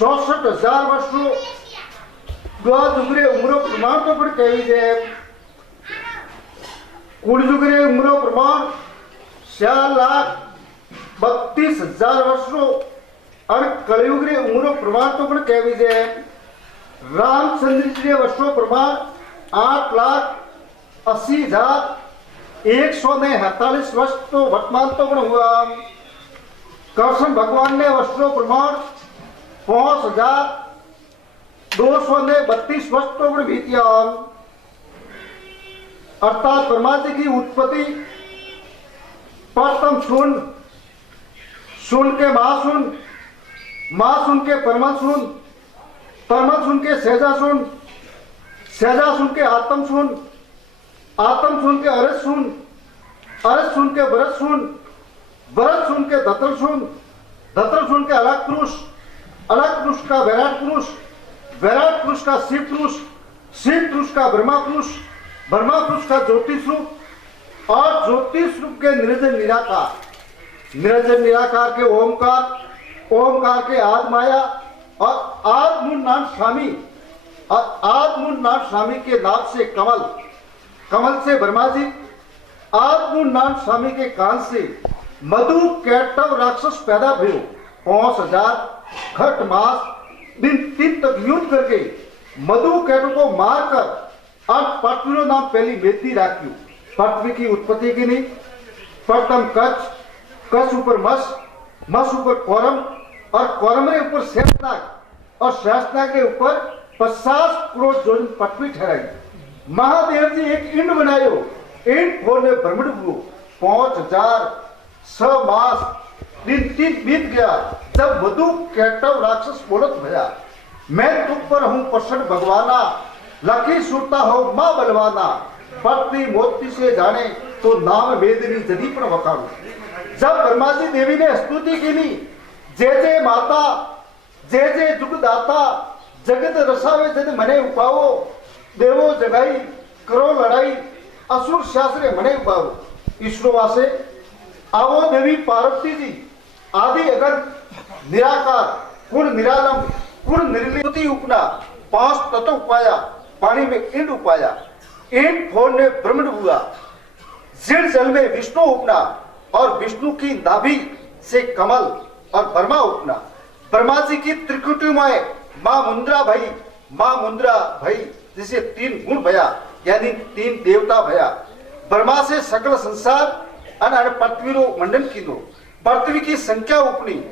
64,000 વર્ષો યુગરે ઉમરો પ્રમાણ તો પણ કહેવી છે કુલ યુગરે ઉમરો પ્રમાણ 4,32,000 વર્ષો અને કળયુગરે ઉમરો પ્રમાણ તો પણ કહેવી છે રામચંદ્રજી વર્ષો પ્રમાણ 8,80,148 वर्ष तो वर्तमान तो पण हुआ कृष्ण भगवान ने वर्षों प्रमाण 5,232 वर्ष तो पण बीतिया अर्थात परमात्मा की उत्पत्ति प्रथम सुन के महासुन के परम सुन के सहजा सुन के आत्म सुन के अरस सुन के भरत सुन के धतल सुन के अलग पुरुष का विराट पुरुष का शिव पुरुष का ब्रह्मा पुरुष का ज्योतिष रूप और ज्योतिष रूप के निरंजन निराकार के ओमकार के आद माया और आदमूल नाम स्वामी के नाम से कमल से ब्रह्मा जी आदमूल नाम स्वामी के कान से मधु कैटव राक्षस पैदा भयो 5,000 खट मास दिन 3 तक युद्ध करके मधु कैटव को मारकर और पृथ्वी नाम पहली मेथी राख्यू पृथ्वी की उत्पत्ति की नहीं प्रथम कच्छ ऊपर मस ऊपर कौरम और कौरम के ऊपर शेषनाग और शेषनाग के ऊपर 50 करोड़ जोन पृथ्वी ठहराई महादेव जी एक इंड बनायो इंड फोड़ने ब्रह्मंड हुआ 5,006 मास दिन 3 बीत गया जब मधु कैटव राक्षस बोलत भया मैं तुम पर हूं प्रसन्न भगवाना लखी सुरता हो मां बलवाना पत्नी मोती से जाने तो नाम वेदनी जदी पर वकारू जब ब्रह्मा जी देवी ने स्तुति की जय माता जय जुगदाता जगत रसावे जद मने उपावो देवो जगाई करो लड़ाई असुर शास्त्रे मने उपावो ईश्वरो वासे आवो देवी पार्वती जी आदि अगर निराकार कुल निरालम कुल निर्लिप्ति उपना 5 तत्व उपाया पानी में इंड उपाया इंड फोड़ने ब्रह्मंड हुआ जिण जल में विष्णु उपना और विष्णु की नाभि से कमल और ब्रह्मा उपना ब्रह्मा जी की त्रिकुटिमय मां मुंद्रा भाई जिसे 3 गुण भया यानी 3 देवता भया ब्रह्मा से सकल संसार अन पृथ्वी रो मंडन की दो पृथ्वी की संख्या उपनी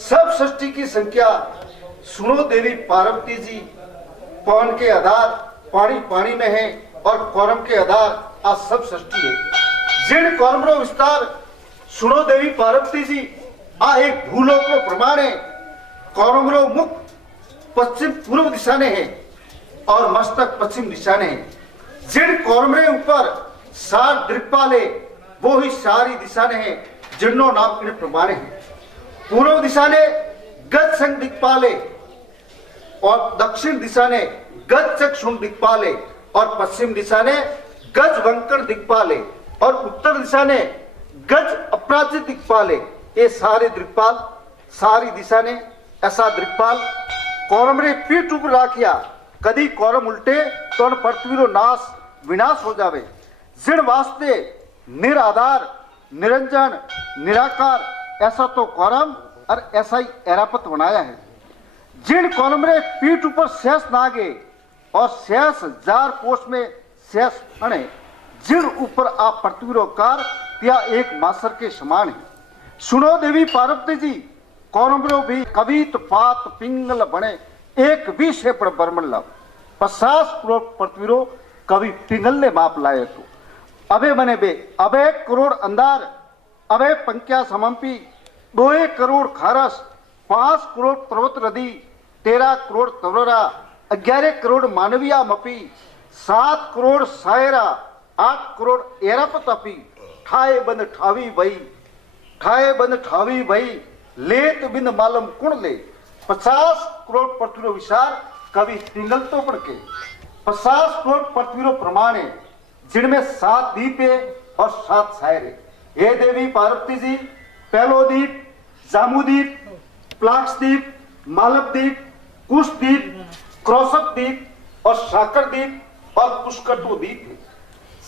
सब सृष्टि की संख्या सुनो देवी पार्वती जी पवन के आधार पानी में है और कौरम के आधार आ सब सृष्टि है जिन कौरम रो विस्तार सुनो देवी पार्वती जी आ एक भूलोक रो प्रमाण है कौरम रो मुख पश्चिम पूर्व दिशा ने है और मस्तक पश्चिम दिशा ने है जिन कौरम रे ऊपर 7 दिक्पाल है वो ही सारी दिशा ने है जिनो नाम इन प्रमाण है पूर्व दिशा ने गज संग दिक्पाल है और दक्षिण दिशा ने गज चक्षुण दिक्पाल है और पश्चिम दिशा ने गज वंकर दिक्पाल है और उत्तर दिशा ने गज अपराजित दिक्पाल है ये सारे दिक्पाल सारी दिशा ने ऐसा दिक्पाल कौरम रे पीठ ऊपर राखिया कदी कौरम उल्टे तो पृथ्वी रो नाश विनाश हो जावे जिण वास्ते निराधार निरंजन निराकार ऐसा तो कौरम और ऐसा ही ऐरापत बनाया है जिन कौरम रे पीठ ऊपर शेष नागे और शेष 1000 कोष में शेष अणे जिन ऊपर आप पृथ्वी रो कार त्या एक मासर के समान है सुनो देवी पार्वती जी कौरम रो भी कवित पात पिंगल बने एक भी शेपड़ बर्मन लव 50 करोड़ पृथ्वी रो कवि पिंगल ने माप लाए तो अबे बने बे अबे करोड़ अंधार अबे पंक्या समंपी 2 करोड़ खारस 5 करोड़ पर्वत रदी 13 करोड़ तवरा 11 करोड़ मानविया मपी 7 करोड़ सायरा 8 करोड़ एरापत अपी ठाए बंद ठावी भई लेत बिन मालम कुण ले 50 करोड़ पृथ्वी विचार कवि पिंगल तो पढ़ के 50 करोड़ पृथ्वी प्रमाण है जिनमें 7 दीप है और 7 शायर है हे देवी पार्वती जी पहलो दीप जामुदीप प्लाक्सदीप मालवदीप कुशद्वीप, क्रौसक द्वीप और साकर द्वीप और पुष्कटो द्वीप है।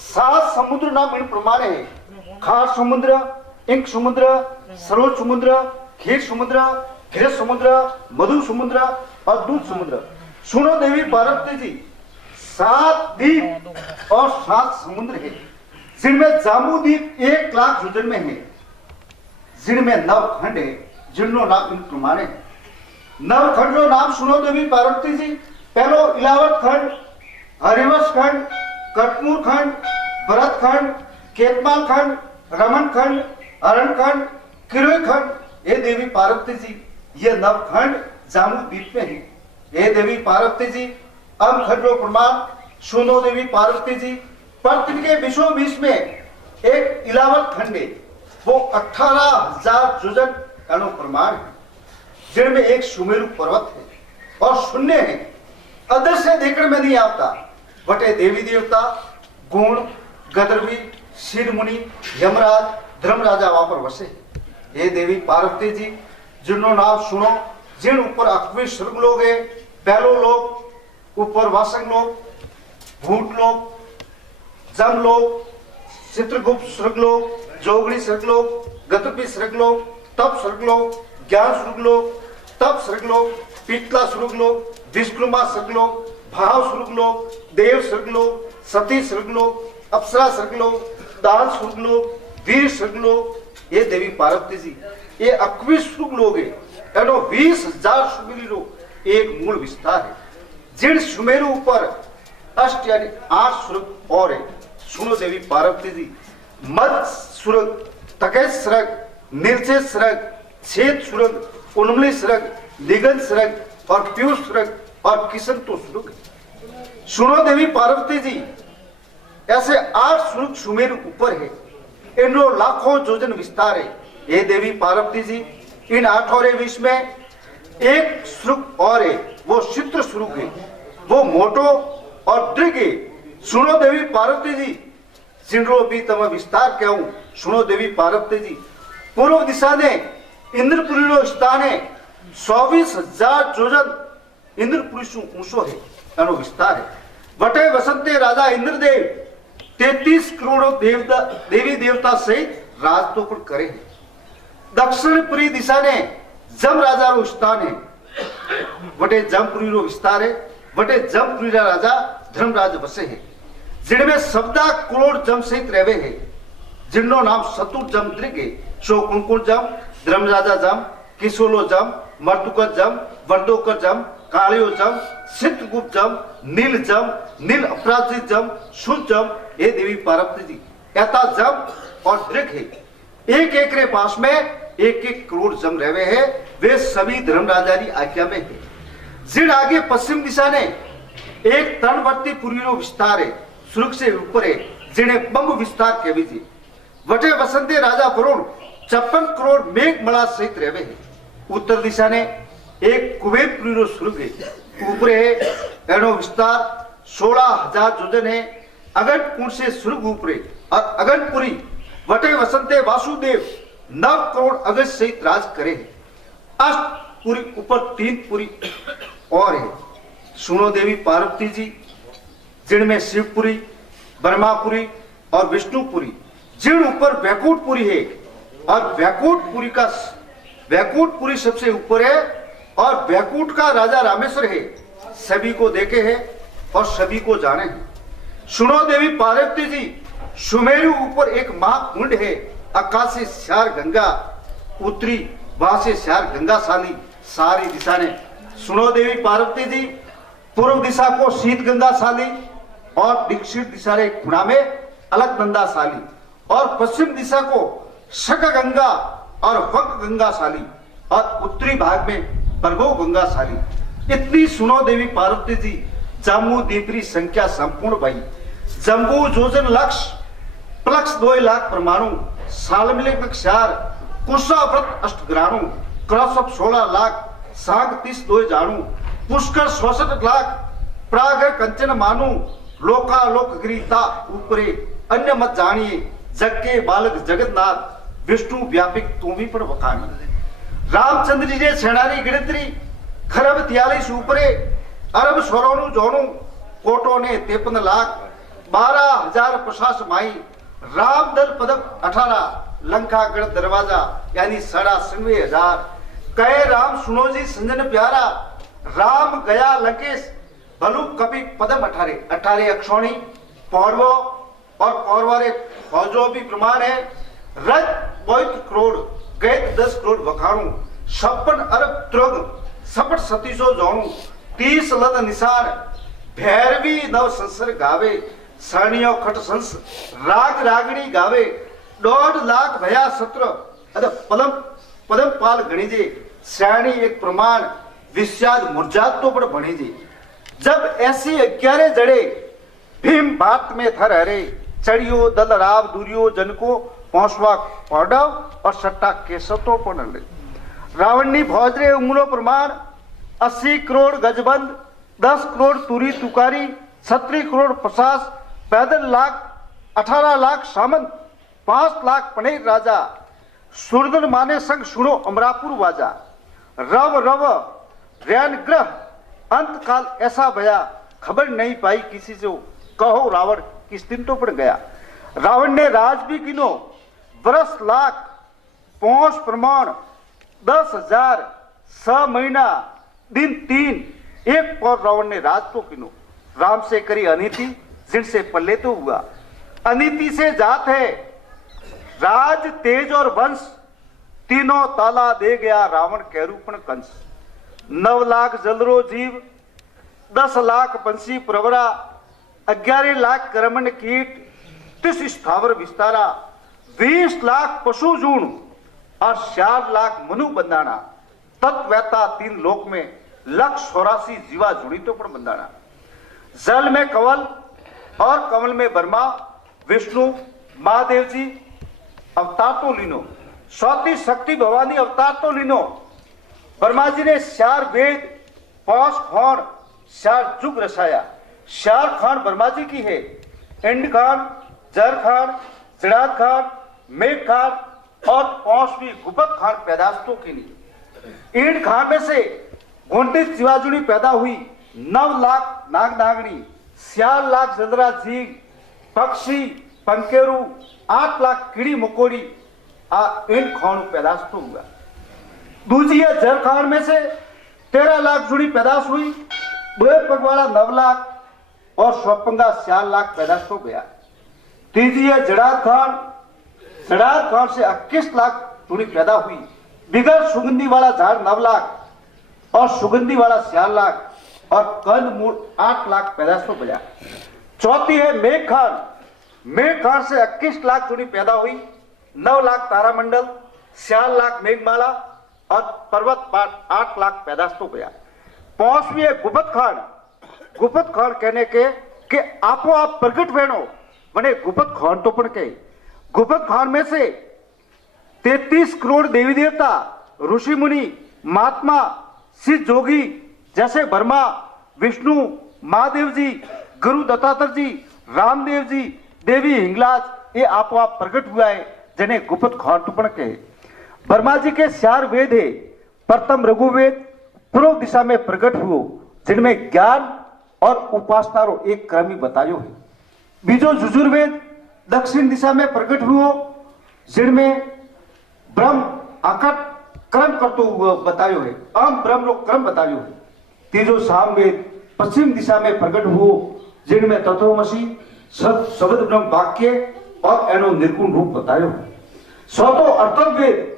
7 समुद्र नाम इन प्रमाणे है। खार समुद्र, इंक समुद्र, सरोज समुद्र, खीर समुद्र, घृत समुद्र, मधु समुद्र और दूध समुद्र। सुनो देवी पार्वती जी, 7 द्वीप और 7 समुद्र है, जिनमें जाम्बू द्वीप 1 लाख योजन में है, जिनमें 9 खंड है, जिनों नाम इन प्रमाणे है। 9 खंडों नाम सुनो देवी पार्वती जी। पहलो इलावत खंड, हरिवंश खंड, कटमूर खंड, भरत खंड, केतमाल खंड, रमन खंड, अरण खंड, किरोई खंड। ये देवी पार्वती जी, ये 9 खंड जाम्बू द्वीप में है। ये देवी पार्वती जी, अब खंडों प्रमाण सुनो देवी पार्वती जी। पर तिनके बीचों बीच में एक इलावत खंड है, वो 18,000 योजन का प्रमाण है, जिनमें एक सुमेरु पर्वत है और शून्य है, अदृश्य देखने में नहीं आता। बटे देवी देवता, गुण, गदरवी, शिर मुनि, यमराज, धर्मराजा वहां पर बसे। ये देवी पार्वती जी, जिनों नाम सुनो, जिन ऊपर 28 स्वर्ग लोग है, पहलो लोग, ऊपर वासंग लोग, भूत लोग, जम लोग, चित्रगुप्त स्वर्ग लोग, जोगणी स्वर्ग लोग, गतपी स्वर्ग लोग, तप स्वर्ग लोग, ज्ञान स्वर्ग लोग, तप स्वर्ग लोग, पीतला स्वर्ग लोग, विष्णुमा स्वर्ग लोग, भाव स्वर्ग लोग, देव स्वर्ग लोग, सती स्वर्ग लोग, अप्सरा स्वर्ग लोग, दान स्वर्ग लोग, वीर स्वर्ग लोग। ये देवी पार्वती जी, ये 21 स्वर्ग लोग है, 20,000 सुमेरु लोग एक मूल विस्तार है, जिन सुमेरु ऊपर अष्ट यानी 8 स्वर्ग और है। सुनो देवी पार्वती जी, मद स्वर्ग, तकेत स्वर्ग, निर्चेत स्वर्ग, छेद स्वर्ग, उन्मली स्वर्ग, निगंध स्वर्ग और पीयूष स्वर्ग और किशन तो स्वर्ग। सुनो देवी पार्वती जी, ऐसे 8 स्वर्ग सुमेरु ऊपर है, इनमें लाखों योजन विस्तार है। ये देवी पार्वती जी, इन 8 और 20 में एक स्वर्ग और है, वो चित्र स्वर्ग है, वो मोटो और दृढ़ है। सुनो देवी पार्वती जी, जिनरो भी तम विस्तार कहूं। सुनो देवी पार्वती जी, पूर्व दिशा ने इंद्रपुरी नो स्थान है, 24,000 योजन इंद्रपुरी सु ऊंचो है, एनो विस्तार है। वटे वसंते राजा इंद्रदेव 33 करोड़ देवी देवता सहित राज तो पर करे है। दक्षिणपुरी दिशा ने जम राजा रो स्थान है, वटे जमपुरी रो विस्तार है, वटे जमपुरी राजा धर्मराज बसे है, जिनमें 14 करोड़ जम सहित रहवे है, जिनों नाम सतुर जम दृगे, सो कुंकुण जम, धर्मराजा जम, किशोलो जम, मर्तुकर जम, वर्दोकर जम, कालियो जम, चित्रगुप्त जम, नील जम, नील अपराजित जम, शुद्ध जम। ये देवी पार्वती जी, ऐसा जम और दृग है, एक एक रे पास में 1-1 करोड़ जम रहवे है, वे सभी धर्मराजा की आज्ञा में है। जिन आगे पश्चिम दिशा ने एक तरणवर्ती पुरी नो विस्तार है, स्वर्ग से ऊपर है, जिन्हें बंब विस्तार कहवी जी। वटे वसंते राजा वरुण 56 करोड़ मेघ मला सहित रहवे है। उत्तर दिशा ने एक कुबेरपुरी नो स्वर्ग है, ऊपर है, एनो विस्तार 16,000 योजन है। अगन कुंड से स्वर्ग ऊपर और अगनपुरी वटे वसंते वासुदेव 9 करोड़ अगस्त सहित राज करे है। अष्टपुरी ऊपर 3 पुरी और है। सुनो देवी पार्वती जी, जिनमें शिवपुरी, ब्रह्मापुरी और विष्णुपुरी, जिन ऊपर वैकुंठपुरी है और वैकुंठपुरी सबसे ऊपर है और वैकुंठ का राजा रामेश्वर है, सभी को देखे है और सभी को जाने हैं। सुनो देवी पार्वती जी, सुमेरु ऊपर एक महाकुंड है, आकाश से श्यार गंगा उत्तरी, वहां से श्यार गंगा साली सारी दिशा ने। सुनो देवी पार्वती जी, पूर्व दिशा को शीत गंगा साली और दक्षिण दिशा रे खुणा में अलकनंदा साली और पश्चिम दिशा को शक गंगा और वक गंगा साली और उत्तरी भाग में बरगो गंगा साली। इतनी सुनो देवी पार्वती जी, जाम्बू दीपरी संख्या संपूर्ण भाई, जम्बू जोजन लक्ष्य प्लक्स 2 लाख परमाणु, सालमिले क्षार, कुशा व्रत अष्टग्राणु, क्रसप 16 लाख, साग 30 2 जाणु, पुष्कर 66 लाख, प्रागर कंचन मानु, लोका लोक गिरीता ऊपरे, अन्य मत जानिए, जग के बालक जगन्नाथ, विष्णु व्यापिक तुम्ही पर वखानी। रामचंद्र जी ने सेनानी गिणतरी खरब 43 ऊपरे अरब स्वरों जोणु कोटो ने 53 लाख 12,000 प्रशास माई राम दल पदम 18 लंका गढ़ दरवाजा यानी 97,500 कहे राम सुनो जी संजन प्यारा राम गया लंकेश भलु कपि पदम 18 अक्षोणी पौरवो और कौरवारे फौजों भी प्रमाण है रज 22 करोड़ गए 10 करोड़ वखाणु 56 अरब त्रुग सपट 3700 जोणु 30 लद निशान भैरवी नव संसर गावे साणियों खट संस राग रागणी गावे 1.5 लाख भया सत्र अद पदम पदम पाल गणीजे श्याणी एक प्रमाण विश्याद मुरजात तो पर भणीजे जब ऐसी 11 जड़े भीम भात में थर हरे चढ़ियो दल राव दूरियो जन को पहुंचवा पौडव और सट्टा केसतो पण ले रावण भौज रे उमरो प्रमाण 80 करोड़ गजबंद 10 करोड़ तुरी तुकारी 36 करोड़ प्रशास पैदल लाख 18 लाख सामंत 5 लाख पनेर राजा सुरदन माने संग सुनो अमरापुर वाजा रव रव रैन ग्रह अंत काल ऐसा भया खबर नहीं पाई किसी से कहो रावण किस दिन तो पड़ गया रावण ने राज भी गिनो बरस लाख पौष प्रमाण 10,000 6 महीना दिन 3 एक पौर रावण ने राज तो गिनो राम से करी अनीति जिनसे पल्ले तो हुआ अनीति से जात है राज तेज और वंश तीनों ताला दे गया रावण कैरूपण कंस 9 लाख जलरो जीव 10 लाख पंछी प्रवरा 11 लाख करमंड कीट 30 स्थावर विस्तारा 20 लाख पशु जूण और 4 लाख मनु बंदाना तत्वता 3 लोक में 184 जीवा जुड़ी तो पण बंदाना जल में कवल और कमल में ब्रह्मा विष्णु महादेव जी अवतार तो लीनो सौती शक्ति भवानी अवतार तो लीनो ब्रह्मा जी ने 4 वेद 5 खान 4 जुग रसाया 4 खान ब्रह्मा जी की है इंड खान जर खान जड़ात खान मेघ खान और 5वीं गुपत खान पैदाशतों की नहीं इंड खान में से 29 जीवाजुड़ी पैदा हुई 9 लाख नाग नागनी 4 लाख जंदरा जीव पक्षी पंकेरू 8 लाख कीड़ी मकोड़ी इंड खान पैदाशतों हुआ दूसरी है जर खान में से 13 लाख जुड़ी पैदाश हुई बे पगवाड़ा 9 लाख और स्वपंगा 4 लाख पैदाश हो गया तीसरी है जड़ात खान से 21 लाख जुड़ी पैदा हुई बिगर सुगंधी वाला झाड़ 9 लाख और सुगंधी वाला 4 लाख और कंद मूल 8 लाख पैदाश हो गया चौथी है मेघ खान से 21 लाख जुड़ी पैदा हुई 9 लाख तारामंडल 4 लाख मेघमाला और पर्वत पाट 8 लाख पैदाश तो गया 5वीं है गुपत खान कहने के आपो आप प्रकट वेणो बने गुपत खान तो पण के गुपत खान में से 33 करोड़ देवी देवता ऋषि मुनि महात्मा सिद्ध जोगी जैसे ब्रह्मा विष्णु महादेव जी गुरु दत्तात्रेय जी रामदेव जी देवी हिंगलाज ये आपो आप प्रकट हुआ है जिन्हें गुपत खान तो पण के ब्रह्मा जी के 4 वेद है प्रथम रघुवेद पूर्व दिशा में प्रकट हुओ जिनमें ज्ञान और उपासना रो एक क्रम ही बतायो है बीजो यजुर्वेद दक्षिण दिशा में प्रकट हुओ जिनमें ब्रह्म आकट क्रम करतो हुआ बतायो है अम ब्रह्म रो क्रम बतायो है तीजो सामवेद पश्चिम दिशा में प्रकट हुओ जिनमें तत्वमसी शब्द ब्रह्म वाक्य और एनो निर्गुण रूप बतायो है चौथो अर्थवेद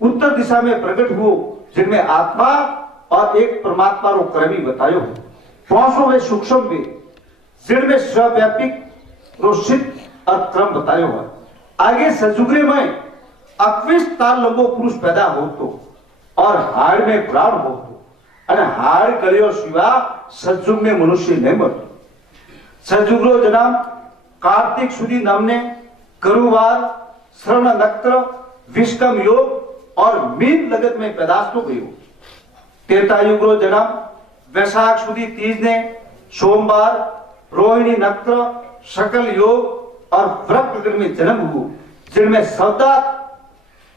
उत्तर दिशा में प्रकट हुओ जिनमें आत्मा और एक परमात्मा रो क्रम ही बतायो है 5वें सूक्ष्म वेद जिनमें स्वव्यापिक रो सिद्ध और क्रम बतायो है आगे सजुगरे में 21 तार लंबो पुरुष पैदा हो तो और हाड़ में प्राण हो तो અને હાડ કર્યો સિવા સજુગ में मनुष्य नहीं मरतो सजुगरो जन्म कार्तिक सुधी नामने गुरुवार श्रवण नक्षत्र विष्कम योग और मीन लगत में पैदाश तो गयो तेतायुगरो जन्म वैशाख सुधी तीज ने सोमवार रोहिणी नक्षत्र सकल योग और व्रत लगन में जन्म हुआ जिनमें 14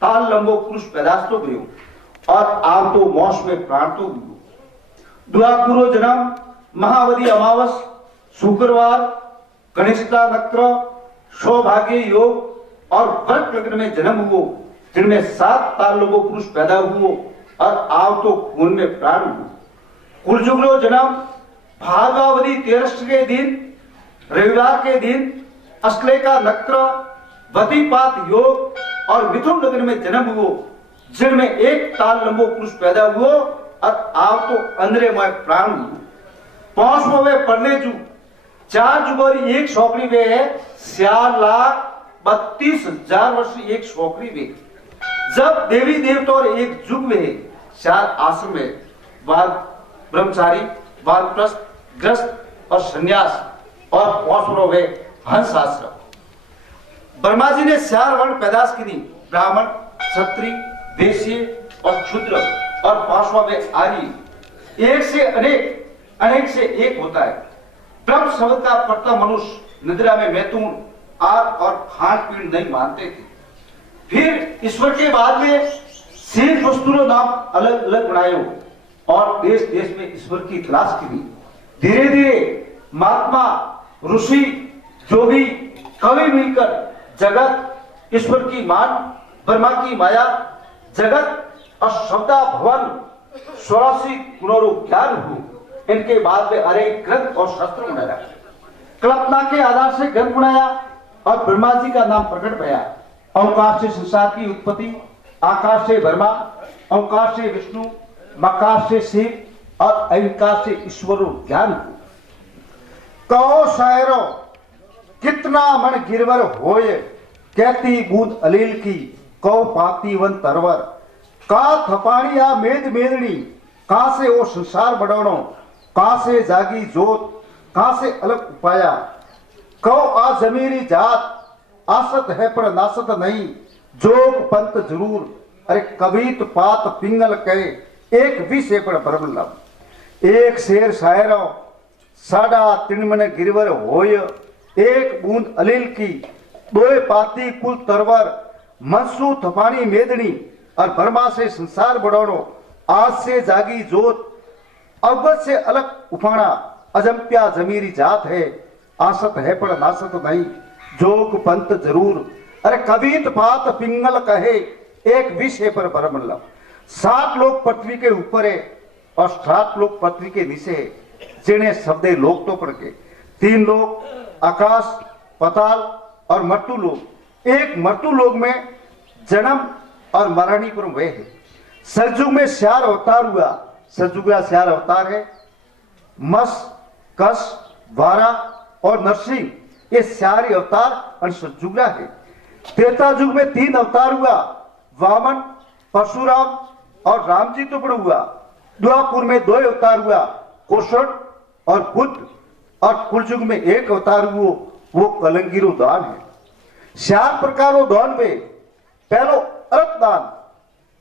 ताल लंबो पुरुष पैदाश तो गयो और आम तो मौस में प्राण तो गयो द्वापूर्व जन्म महावदी अमावस शुक्रवार कनिष्ठा नक्षत्र सौभाग्य योग और वृक लग्न में जन्म हुओ, जिनमें 7 ताल लोगों पुरुष पैदा हुओ और आव तो खून में प्राण हुओ। कुलजुगलो जन्म भागावधी तेरस के दिन रविवार के दिन असले का नक्षत्र वतीपात योग और मिथुन लग्न में जन्म हुओ, जिनमें 1 ताल लंबो पुरुष पैदा हुओ और आव तो अंधेरमय प्राण हुओ। 5 वे पढ़ने जू 4 जुगोरी 1 छोकरी वे है 4,32,000 वर्ष 1 छोकरी वे। जब देवी देवता और 1 जुग वे 4 आश्रम में वाद ब्रह्मचारी वानप्रस्थ ग्रस्त और संन्यास और 5 वे हंस आश्रम। ब्रह्मा जी ने 4 वर्ण पैदाश की दी, ब्राह्मण क्षत्रिय वैश्य और क्षुद्र और 5वां वे आर्य। एक से अनेक अनेक से एक होता है। ब्रह्म शब्द का पढ़ता मनुष्य निद्रा में मैथुन आग और खान पीन नहीं मानते थे। फिर ईश्वर के बाद में शेष वस्तुओं नाम अलग अलग बनाए और देश देश में ईश्वर की तलाश की। धीरे धीरे महात्मा ऋषि जोगी कवि मिलकर जगत ईश्वर की मान ब्रह्मा की माया जगत और शब्दा भवन 84 गुणों ज्ञान हो। इनके बाद में अनेक ग्रंथ और शास्त्र बनाया, कल्पना के आधार से ग्रंथ बनाया और ब्रह्मा जी का नाम प्रकट भया। अवकाश से संसार की उत्पत्ति, आकाश से ब्रह्मा, अवकाश से विष्णु, मकाश से शिव और अविकाश से ईश्वर ज्ञान हो। कहो शायरो कितना मन गिरवर होए, कहती बूंद अलील की कौ पाती वन तरवर। का थपाड़िया मेद मेदनी, का से ओ संसार बड़ाणो, का से जागी जोत, का से अलग उपाया। कौ आ जमीरी जात, आसत है पर नासत नहीं, जोग पंत जरूर। अरे कबीत पात पिंगल कहे, एक विष है पर भरम लब। एक शेर शायरो 3.5 मन गिरवर होय, 1 बूंद अलील की 2 पाती कुल तरवर। मनसू थपानी मेदनी और ब्रह्मा से संसार बढ़ानो, आज से जागी जोत, अवगत से अलग उफाना। अजंप्या जमीरी जात है, आसत है पर नासत नहीं, जोग पंत जरूर। अरे कबीत पात पिंगल कहे, एक विष है पर परम लब। 7 लोग पृथ्वी के ऊपर है और 7 लोग पृथ्वी के नीचे है, जिन्हें शब्दे लोग तो पड़ के 3 लोग आकाश पताल और मर्तु लोग। एक मर्तु लोग में जन्म और मरणी पर वे है। सतयुग में 4 अवतार हुआ, सतयुग का 4 अवतार है मस कस वारा और नरसिंह, ये 4 अवतार सतयुग है। त्रेता युग में 3 अवतार हुआ, वामन परशुराम और राम जी तो बड़ा हुआ। द्वापुर में 2 अवतार हुआ, कुशल और बुद्ध। और कुलयुग में 1 अवतार हुआ, वो कलंगिरो दान है। 4 प्रकारों दान में पहलो अर्थ दान।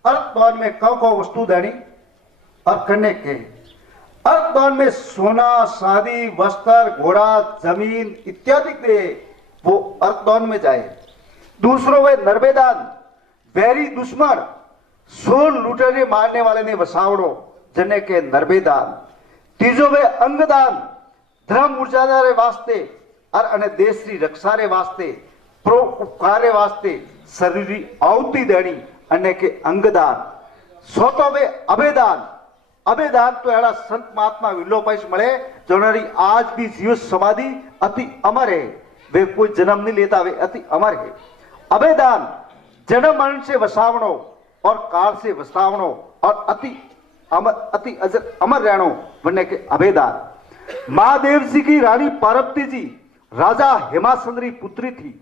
अर्थ दान में कौ वस्तु देनी और करने के। अर्थ दान में सोना शादी वस्त्र घोड़ा जमीन इत्यादि दे, वो अर्थ दान में जाए। दूसरों वे नर्वेदान, बैरी दुश्मन सोन लुटेरे मारने वाले ने वसावड़ो जने के नर्वेदान। तीजो वे अंगदान, धर्म ऊर्जा रे वास्ते और अने देश री रक्षा रे वास्ते प्रो उपकार वास्ते शरीरी आहुति देनी अने के अंगदान। सोतो वे अभेदान। अभेदान तो एड़ा संत महात्मा विलोपाइश मळे जोनारी आज भी जीव समाधि अति अमर है, वे कोई जन्म नहीं लेता, वे अति अमर है। अभेदान जन्म मरण से वसावणो और काल से वसावणो और अति अजर अमर रहणो बनने के अभेदान। महादेव जी की रानी पार्वती जी राजा हेमासंद्री पुत्री थी।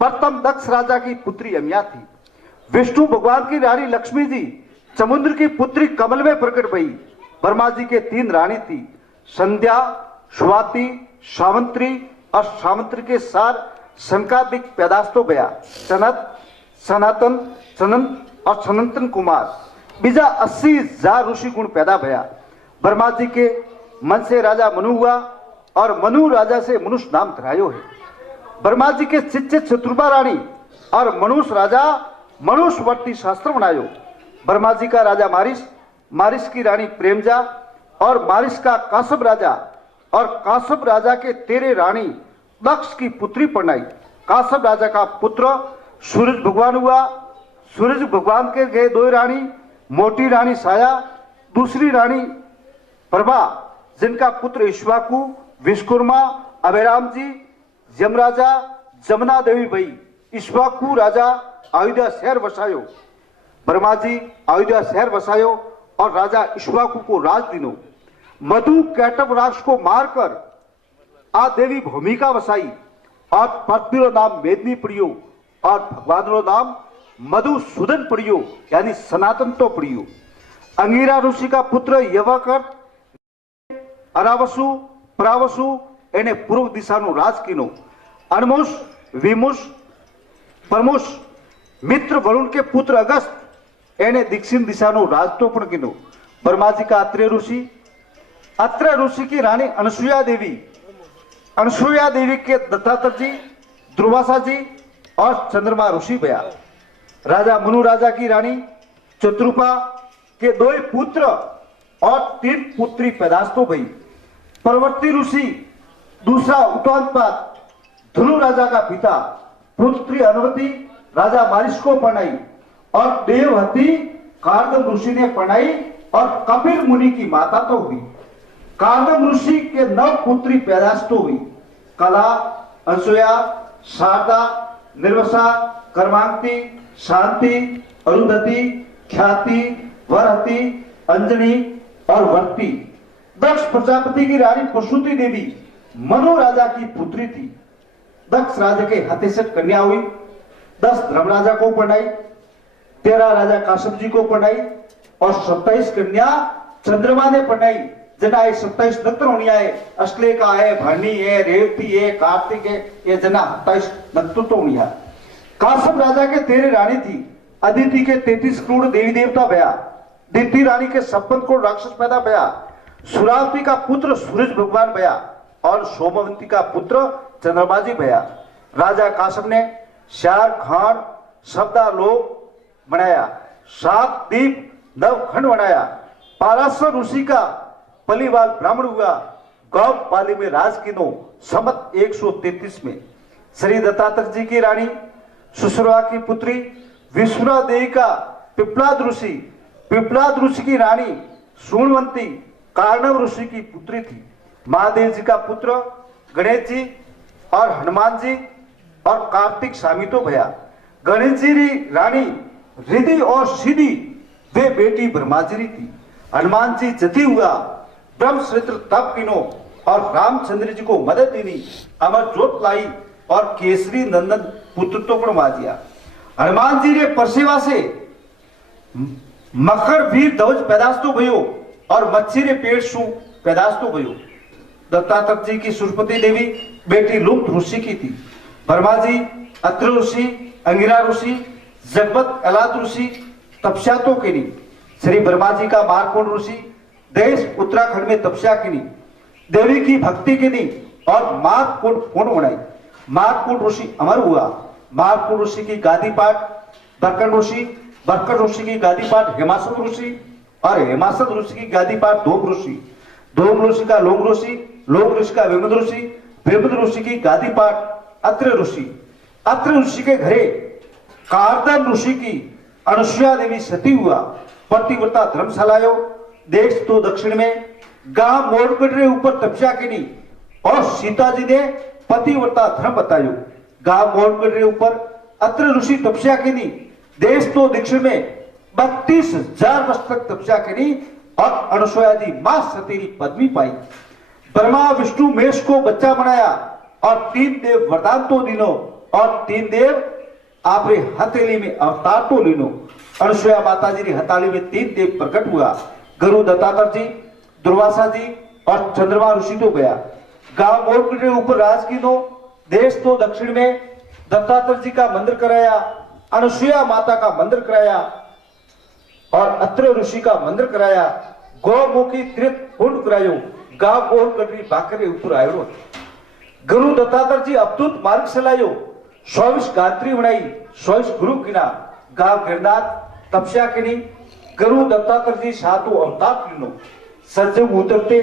प्रथम दक्ष राजा की पुत्री अमिया थी। विष्णु भगवान की रानी लक्ष्मी जी समुद्र की पुत्री कमल में प्रकट भई। ब्रह्मा जी के 3 रानी थी, संध्या स्वाति सावंत्री और सावंत्री के सार शंकादिक पैदाश तो भया। सनत सनातन सनंत और सनंतन कुमार बीजा 80,000 ऋषि गुण पैदा भया। ब्रह्मा जी के मन से राजा मनु हुआ और मनु राजा से मनुष्य नाम धरायो है। ब्रह्मा जी के शिक्षित शत्रुपा रानी और मनुष्य राजा मनुष्यवर्ती शास्त्र बनायो। ब्रह्मा जी का राजा मारिस, मारिस की रानी प्रेमजा और मारिस का कासब राजा, और कासब राजा के 13 रानी दक्ष की पुत्री बनाई। कासब राजा का पुत्र सूरज भगवान हुआ। सूरज भगवान के गए 2 रानी, मोटी रानी साया, दूसरी रानी प्रभा, जिनका पुत्र ईश्वाकु, विश्वकर्मा, अभिराम जी, यमराजा, जमुना देवी भई। ईश्वाकु राजा अयोध्या शहर बसायो, ब्रह्मा जी अयोध्या शहर बसायो और राजा ईश्वाकु को राज दिनो। मधु कैटव राक्ष को मारकर आ देवी भूमिका बसाई और पत्नी रो नाम मेदनी पड़ियो और भगवान रो नाम मधुसूदन पड़ियो, यानी सनातन तो पड़ियो। अंगिरा ऋषि का पुत्र यवाकर अरावसु प्रावसु एने पूर्व दिशा नो राज कीनो। अनमुष, विमुष, परमुष, मित्र वरुण के पुत्र अगस्त एने दक्षिण दिशा नो राज तो पण कीनो। ब्रह्मा जी का अत्रेय ऋषि, अत्रेय ऋषि की रानी अनसुया देवी, अनसुया देवी के दत्तात्र जी, दुर्वासा जी और चंद्रमा ऋषि भया। राजा मनु राजा की रानी चतुरूपा के 2 पुत्र और 3 पुत्री पैदास्तो भई। परवर्ती ऋषि दूसरा उत्तानपाद धनु राजा का पिता, पुत्री अनवती राजा मारिस को पढ़ाई और देवहती कार्दम ऋषि ने पढ़ाई और कपिल मुनि की माता तो हुई। कार्दम ऋषि के 9 पुत्री पैदास्तो हुई। कला, अनसुया, शारदा, निर्वसा, कर्मांति, शांति, अरुंधति, ख्याति, वरहति, अंजनी और वर्ती। दक्ष प्रजापति की रानी प्रसूति देवी मनु राजा की पुत्री थी। दक्ष राजा के हाथे से कन्या हुई। 10 धर्मराजा को पढ़ाई, 13 राजा काश्यप जी को पढ़ाई और 27 कन्या चंद्रमा ने पढ़ाई। जना 27 नत्र होनी है, अश्लेषा है, भरणी है, रेवती है, कार्तिक है, ये जना 27 नत्र तो होनी है। काश्यप राजा के 13 रानी थी। अदिति के 33 करोड़ देवी देवता भया। दिति रानी के 56 करोड़ राक्षस पैदा भया। सुरावती का पुत्र सूरज भगवान भया और सोमवंती का पुत्र चंद्रमा जी भया। राजा काश्यप ने शार खान शब्दालोक बनाया, 7 दीप 9 खंड बनाया। पाराशर ऋषि का पलीवाल ब्राह्मण हुआ। गौ पाली में राज किनो संवत 133 में। श्री दत्तात्रय जी की रानी सुश्रुवा की पुत्री विश्वनाथ देवी का पिपलाद ऋषि, पिपलाद ऋषि की रानी सूर्यवंती कार्णव ऋषि की पुत्री थी। महादेव जी का पुत्र गणेश जी और हनुमान जी और कार्तिक स्वामी तो भया। गणेश जी की रानी रिधि और सिद्धि वे बेटी ब्रह्माजी थी। हनुमान जी जति हुआ, ब्रह्म क्षेत्र तप किनो और रामचंद्र जी को मदद देनी, अमर जोत लाई और केसरी नंदन पुत्र तो पण माजिया। हनुमान जी ने परसेवा से मकर वीर ध्वज पैदास्तो भयो और मच्छी ने पेड़ शू पैदास्तो भयो। दत्तात्रय जी की सुरपति देवी बेटी लुप्त ऋषि की थी। ब्रह्मा जी, अत्रि ऋषि, अंगिरा ऋषि, जगवत अलाद ऋषि तपस्या तो की। श्री ब्रह्मा जी का मारकुंड ऋषि देश उत्तराखंड में तपस्या की। देवी की भक्ति की और मारकुंड कुंड बनाई। मारकुंड ऋषि अमर हुआ। मारकुंड ऋषि की गादी पाठ बरकन ऋषि, बरकन ऋषि की गादी पाठ हेमासत ऋषि और हेमासत ऋषि की गादी पाठ धूम ऋषि, धूम ऋषि का लोंग ऋषि, लोंग ऋषि का विमुद ऋषि, विमुद ऋषि की गादी पाठ अत्रि ऋषि, अत्रि ऋषि के घरे कार्दम ऋषि की अनुसुया देवी सती हुआ। पतिव्रता धर्मशालायो देश तो दक्षिण में गांव मोड़गढ़ के ऊपर तपस्या की और सीता जी ने पतिव्रता धर्म बतायो। गांव मोड़गढ़ के ऊपर अत्रि ऋषि तपस्या की देश तो दक्षिण में 32,000 वर्ष तक तपस्या की और अनुसुया जी मां सतीरी पदवी पाई। ब्रह्मा विष्णु महेश को बच्चा बनाया और 3 देव वरदान तो दिनो और 3 देव आपरे हथेली में अवतार तो लीनो। अनुसुया माता जी की हथेली में 3 देव प्रकट हुआ। गुरु दत्तात्रय जी, दुर्वासा जी और चंद्रमा ऋषि तो गया। गांव मोड़ के ऊपर राज कीनो, देश तो दक्षिण में दत्तात्रय जी का मंदिर कराया, अनुसुया माता का मंदिर कराया और अत्रि ऋषि का मंदिर कराया। गौमुखी तीर्थ कुंड करायो। गांव मोड़ कटरी बाकरे ऊपर आयो। गुरु दत्तात्रय जी अवधूत मार्ग चलायो। 24 गायत्री बनाई, 24 गुरु किना। गांव गिरनाथ तपस्या की। गुरु दत्तात्रय जी 7 अवतार लीनो। सजग उतरते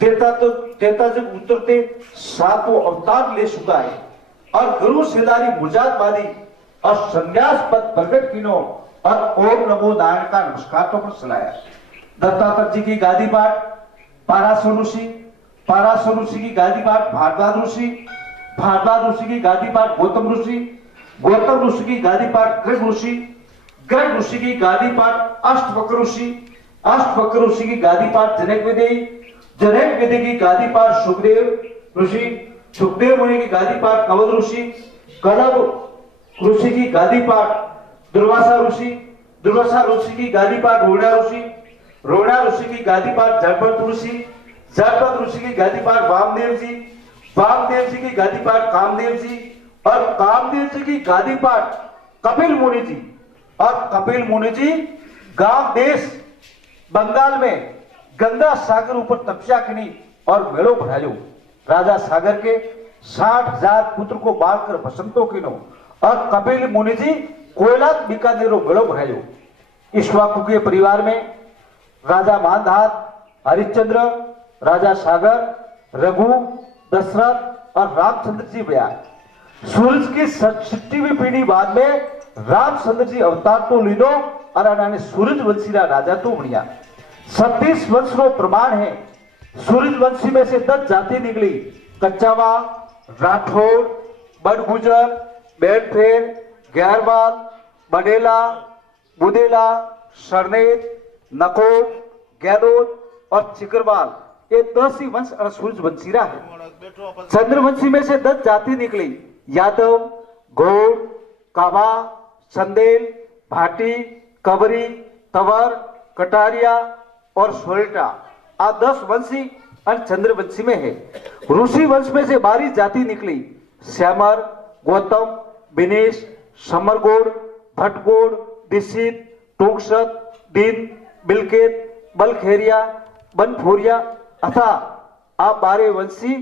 तेता जब उतरते सातों अवतार ले चुका है और गुरु सेदारी मुजात वाली और संन्यास पद प्रकट किनो और ओम नमो नारायण का नमस्कार तो पर चलाया। दत्तात्रेय जी की गादी पाठ पाराशर ऋषि की गादी पाठ भारद्वाज ऋषि की गादी पाठ गौतम ऋषि की गादी पाठ ग्रग ऋषि की गादी पाठ अष्टवक्र ऋषि की गादी पाठ जनक वेदी की गादी पाठ सुखदेव मुनि की गादी पाठ कलब ऋषि की गादी पाठ दुर्वासा ऋषि की गादी पाठ रोहिणा ऋषि की गादी पाठ जड़पत ऋषि की गादी पाठ वामदेव जी की गादी पाठ कामदेव जी और कामदेव जी की गादी पाठ कपिल मुनि जी और कपिल मुनि जी गांव देश बंगाल में गंगा सागर ऊपर तपस्या करी और मेलो भरायो। राजा सागर के 60,000 पुत्र को बांधकर बसंतो किनो और कपिल मुनि जी कोयला बीकानेरो मेलो भरायो। इक्ष्वाकु के परिवार में राजा मानधात, हरिश्चंद्र, राजा सागर, रघु, दशरथ और रामचंद्र जी बया। सूरज की 60वीं पीढ़ी बाद में रामचंद्र जी अवतार तो लीनो और अनाने सूरज वंशी राजा तो बढ़िया। 36 वंश नो प्रमाण है। सूरज वंशी में से 10 जाति निकली, कच्चावा, राठौड़, बड़गुजर, बेड़फेर, ग्यारवाल, बडेला, बुदेला, सरनेत, नकोर, गैदोद और चिकरवाल, ये 10 ही वंश सूरज वंशीरा है। चंद्रवंशी में से 10 जाति निकली, यादव, गौड़, काबा, संदेल, भाटी, कबरी, तवर, कटारिया और सोरेटा, आ 10 वंशी और चंद्रवंशी में है। ऋषि वंश में से 12 जाति निकली, श्यामर, गौतम, विनेश, समरगोड़, भटगोड़, दिशित, टोंकसत, दिन, बिलकेत, बलखेरिया, बनफोरिया अथा आप 12 वंशी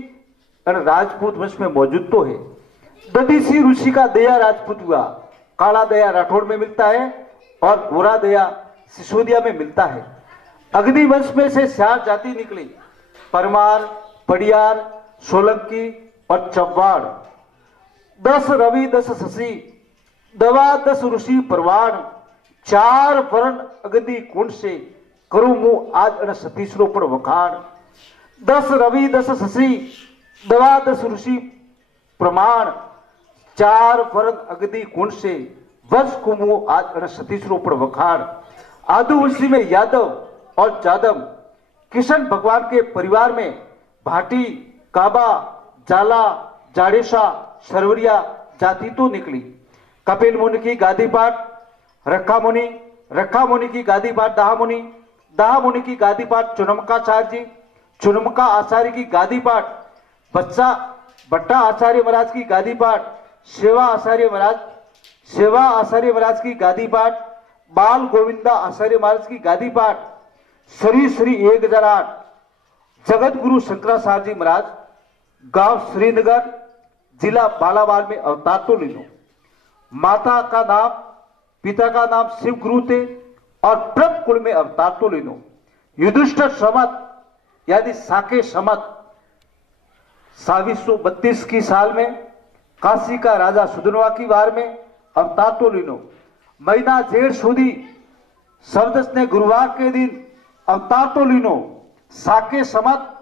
और राजपूत वंश में मौजूद तो है। दधीसी ऋषि का दया राजपूत हुआ, काला दया राठौड़ में मिलता है और गोरा दया सिसोदिया में मिलता है। अग्नि वंश में से 4 जाति निकली, परमार, पड़ियार, सोलंकी और चव्वाड़। 10 रवि 10 शशि दवा 10 ऋषि परवाण, 4 वर्ण अगदी कुंड से करू मुंह आज अन सतीसरो पर वखाण। 10 रवि 10 शशि दवा 10 ऋषि प्रमाण, 4 वर्ण अगदी कुंड से वंश को मुंह आज अन सतीसरो पर वखाण। आदिवंशी में यादव और जादव, किशन भगवान के परिवार में भाटी, काबा, जाला, जाडेशा, सरवरिया जाति तो निकली। कपिल मुनि की गादी पाठ रखा मुनि की गादी पाठ दाह मुनि की गादी पाठ चुनमका आचार्य की गादी पाठ भट्टा आचार्य महाराज की गादी पाठ सेवा आचार्य महाराज की गादी पाठ बाल गोविंदा आचार्य महाराज की गादी पाठ श्री 1008 जगत गुरु शंकराचार्य जी महाराज गांव श्रीनगर जिला बालाबाल में अवतार तो लीनो। माता का नाम पिता का नाम शिव गुरु थे और ब्रह्म कुल में अवतार तो लीनो। युधिष्ठिर संवत यानी साके संवत 2232 की साल में काशी का राजा सुधनवा की वार में अवतार तो लीनो। महीना जेठ सुधी शब्दस ने गुरुवार के दिन अवतार तो लीनो। साके संवत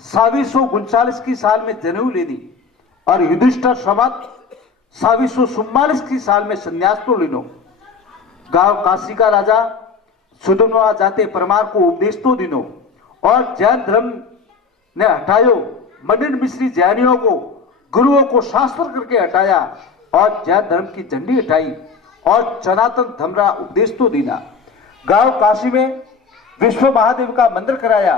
2239 की साल में जनेऊ लेनी और युधिष्ठिर संवत 2244 की साल में संन्यास तो लीनो। गांव काशी का राजा सुधनवा जाते परमार को उपदेश तो दिनो और जैन धर्म ने हटायो। मंडन मिश्री जैनियों को गुरुओं को शास्त्र करके हटाया और जैन धर्म की झंडी हटाई और सनातन धर्म का उपदेश तो दीना। गांव काशी में विश्व महादेव का मंदिर कराया,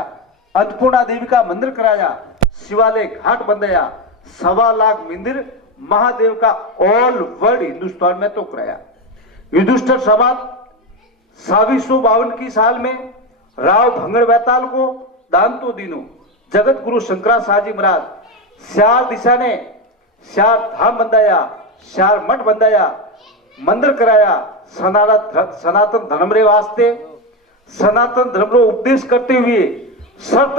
अन्नपूर्णा देवी का मंदिर कराया, शिवालय घाट बनाया, 1.25 लाख मंदिर महादेव का ऑल वर्ल्ड हिंदुस्तान में तो कराया। युधिष्ठिर संवत 2252 की साल में राव भंगड़ बैताल को दान तो दीनो। जगत गुरु शंकराचार्य जी महाराज 4 दिशा ने 4 धाम बंधाया, 4 मठ बंधाया, मंदिर कराया सनातन धर्म रे वास्ते। सनातन धर्म रो उपदेश करते हुए सर्त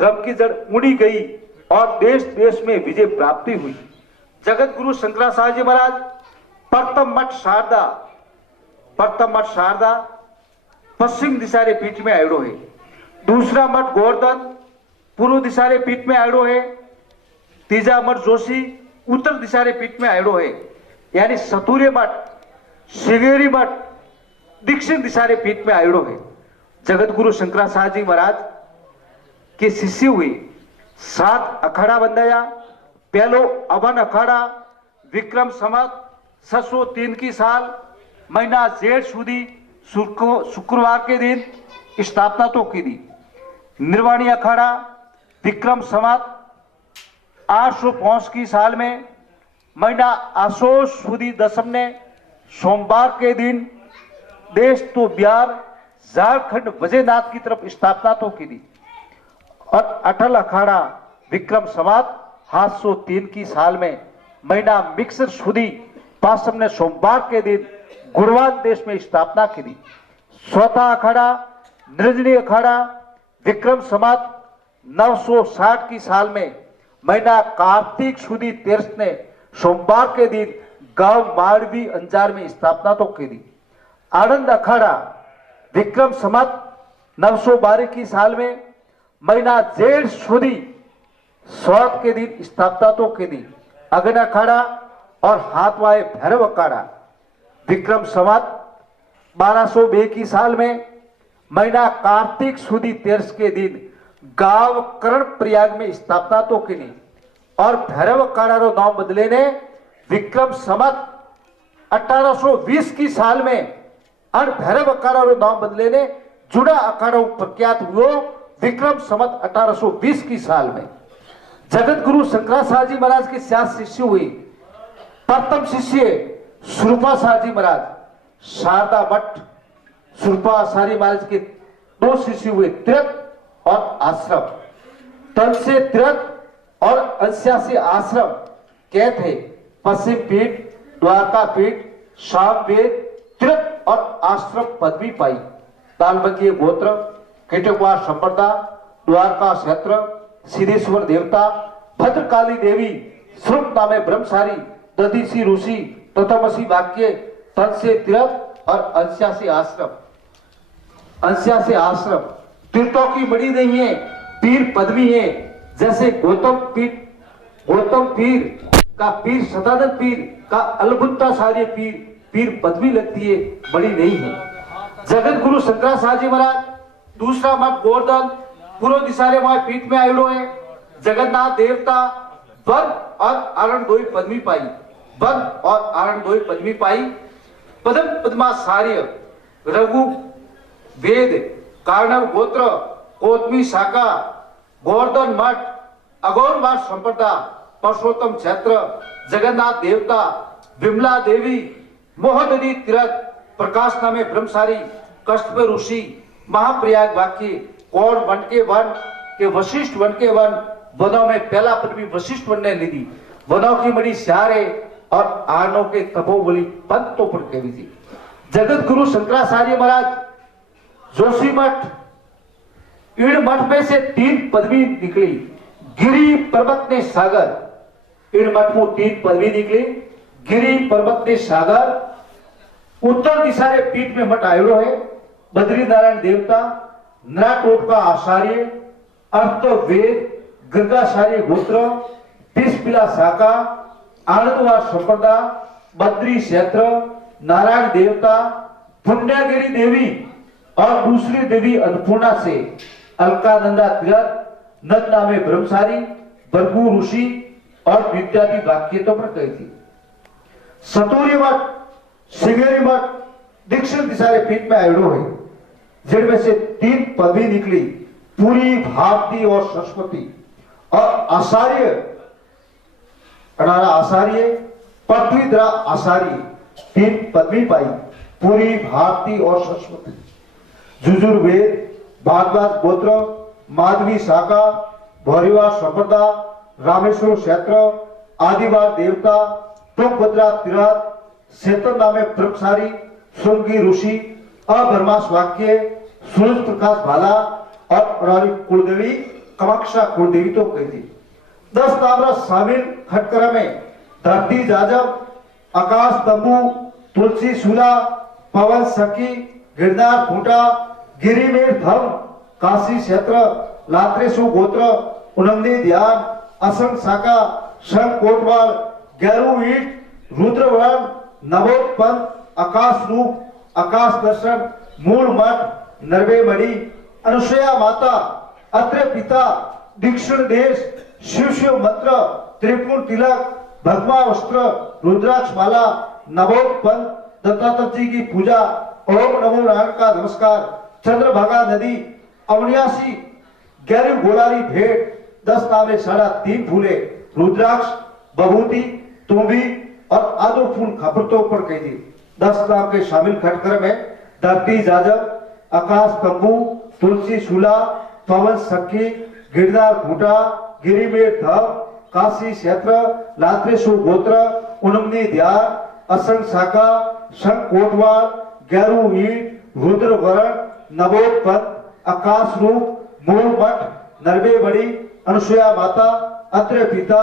धर्म की जड़ उड़ी गई और देश देश में विजय प्राप्ति हुई। जगत गुरु शंकराचार्य महाराज प्रथम मठ शारदा पश्चिम दिशा रे पीठ में आयोडो है। दूसरा मठ गोवर्धन पूर्व दिशा रे पीठ में आयोडो है। तीजा मठ जोशी उत्तर दिशा रे पीठ में आयोडो है। यानी सतूर्य मठ शिगेरी मठ दक्षिण दिशा रे पीठ में आयोडो है। जगत गुरु शंकराचार्य जी महाराज के शिष्य हुए 7 अखाड़ा बंधाया। पहलो अवन अखाड़ा विक्रम संवत 603 की साल महीना जेठ सुधी शुक्रवार के दिन स्थापना तो की दी। निर्वाणी अखाड़ा विक्रम संवत 805 की साल में महीना आसोस सुधी दसम ने सोमवार के दिन देश तो बिहार झारखंड वजयनाथ की तरफ स्थापना तो की दी। और अटल अखाड़ा विक्रम संवत 803 की साल में महीना मिक्सर सुधी पासम ने सोमवार के दिन गुरुवार देश में स्थापना की दी। स्वता अखाड़ा निरंजनी अखाड़ा विक्रम संवत 960 की साल में महीना कार्तिक सुधी तीर्थ ने सोमवार के दिन गांव माड़वी अंजार में स्थापना तो की दी। आनंद अखाड़ा विक्रम संवत 912 की साल में महीना जेठ सुधी स्वात के दिन स्थापना तो की दी। अग्न अखाड़ा और हाथवाए भैरव अखाड़ा विक्रम संवत 1202 की साल में महीना कार्तिक सुधी तीर्थ के दिन गांव करण प्रयाग में स्थापना तो की दी। और भैरव अखाड़ा रो नाम बदले ने विक्रम संवत 1820 की साल में और भैरव अखाड़ा रो नाम बदले ने जुड़ा अखाड़ा प्रख्यात हुआ विक्रम संवत 1820 की साल में। जगत गुरु शंकराचार्य जी महाराज के 7 शिष्य हुए। प्रथम शिष्य स्वरूपाचार्य जी महाराज शारदा मठ स्वरूपाचार्य महाराज के 2 शिष्य हुए तीर्थ और आश्रम। तन से तीर्थ और अंशा से आश्रम क्या थे? पश्चिम पीठ द्वारका पीठ सामवेद तीर्थ और आश्रम पदवी पाई। तालबकीय गोत्र केटकवार संप्रदा द्वारका क्षेत्र सिद्धेश्वर देवता भद्रकाली देवी श्रुत नामे ब्रह्मचारी दधीसी ऋषि तथमसी वाक्य तन से तीर्थ और अंशा से आश्रम तीर्थों की बड़ी नहीं है पीर पदवी है। जैसे गौतम पीर का पीर सदानंद पीर का अलबुत्ताचार्य पीर पदवी लगती है, बड़ी नहीं है। जगत गुरु शंकराचार्य जी महाराज दूसरा मठ गोवर्धन पूर्व दिशा रे वहां पीठ में आयोडो है। जगन्नाथ देवता वन और आरण दोई पदवी पाई। पदम पद्माचार्य रघु वेद कार्णव गोत्र कोतमी शाखा गोवर्धन मठ अगौरवार संप्रदा परसोत्तम क्षेत्र जगन्नाथ देवता विमला देवी मोहनदी तीर्थ प्रकाश नामे ब्रह्मचारी कष्टप ऋषि महाप्रयाग वाक्य कौड़ वन के वशिष्ठ वन के वनों में पहला पदवी वशिष्ठ वन ने ली थी। वनों की बड़ी स्यारे और आनों के तपोबली पंत तो पढ़ के थी। जगत गुरु शंकराचार्य महाराज जोशी मठ इन मठ में से 3 पदवी निकली। गिरी पर्वत ने सागर इन मठ में 3 पदवी निकली। गिरी पर्वत ने सागर उत्तर दिशा रे पीठ में मठ आयोडो है। बद्री नारायण देवता नराटोट का आचार्य अर्थ वेद गंगाचार्य गोत्र तिसपिला शाखा आनंदवार संप्रदा बद्री क्षेत्र नारायण देवता पुण्यगिरी देवी और दूसरी देवी अन्नपूर्णा से अलकानंदा तीर्थ नंद नामे ब्रह्मचारी भरगु ऋषि और विद्यादि वाक्यतों पर गई थी। सतूर्य मठ सिंगेरी मठ दक्षिण दिशा के पीठ में आयोडो है। जिनमें से 3 पदवी निकली पूरी भारती और सरस्वती और आचार्य पृथ्वीधरा आचार्य 3 पदवी पाई पूरी भारती और सरस्वती। जुजुर्वेद भारद्वाज गोत्र माधवी शाखा भौरीवार संप्रदा रामेश्वर क्षेत्र आदिवार देवता तुंगभद्रा तीर्थ सेतन नामे ब्रह्मचारी श्रृंगी ऋषि अब्रह्मास वाक्य सूरज प्रकाश भाला और रानी कुलदेवी कामाक्षा कुलदेवी तो कही थी। 10 ताम्रा शामिल खटकरा में धरती जाजब, आकाश तंबू, तुलसी सूला, पवन सखी, गिरनार खूंटा, गिरिमेर धर्म, काशी क्षेत्र, लात्रेशु गोत्र, उनंदी ध्यान, असंग शाखा, शंख कोटवाल, गैरू ईट, रुद्रवर्ण, नवोत्पन्न, आकाश रूप, आकाश दर्शन, मूल मठ, नरवे मणि, अनुसुया माता, अत्रे पिता, दीक्षिण देश, शिव शिव मंत्र, त्रिपुर तिलक, भगवा वस्त्र, रुद्राक्ष माला, नवोत्पन्न, दत्तात्रेय जी की पूजा, ओम नमो नारायण का नमस्कार, चंद्रभागा नदी, अवनियासी, गैर गोलारी भेंट, 10 तांबे 3.5 फूले, रुद्राक्ष, बभूति, तुम्बी और आदो फूल खपरतों पर कही थी। 10 तांब के शामिल खटकर में धरती जाजब, आकाश तंबू, तुलसी शूला, पवन सखी, गिरनार खूंटा, गिरिमेर धम, काशी क्षेत्र, लात्रेशु गोत्र, उनमनी ध्यान, असंग शाखा, शंख कोटवाल, गैरू ईट, रुद्र वर्ण, नवोत्पन्न, आकाश रूप, मूल मठ, नरवे मणि, अनुसुया माता, अत्रे पिता,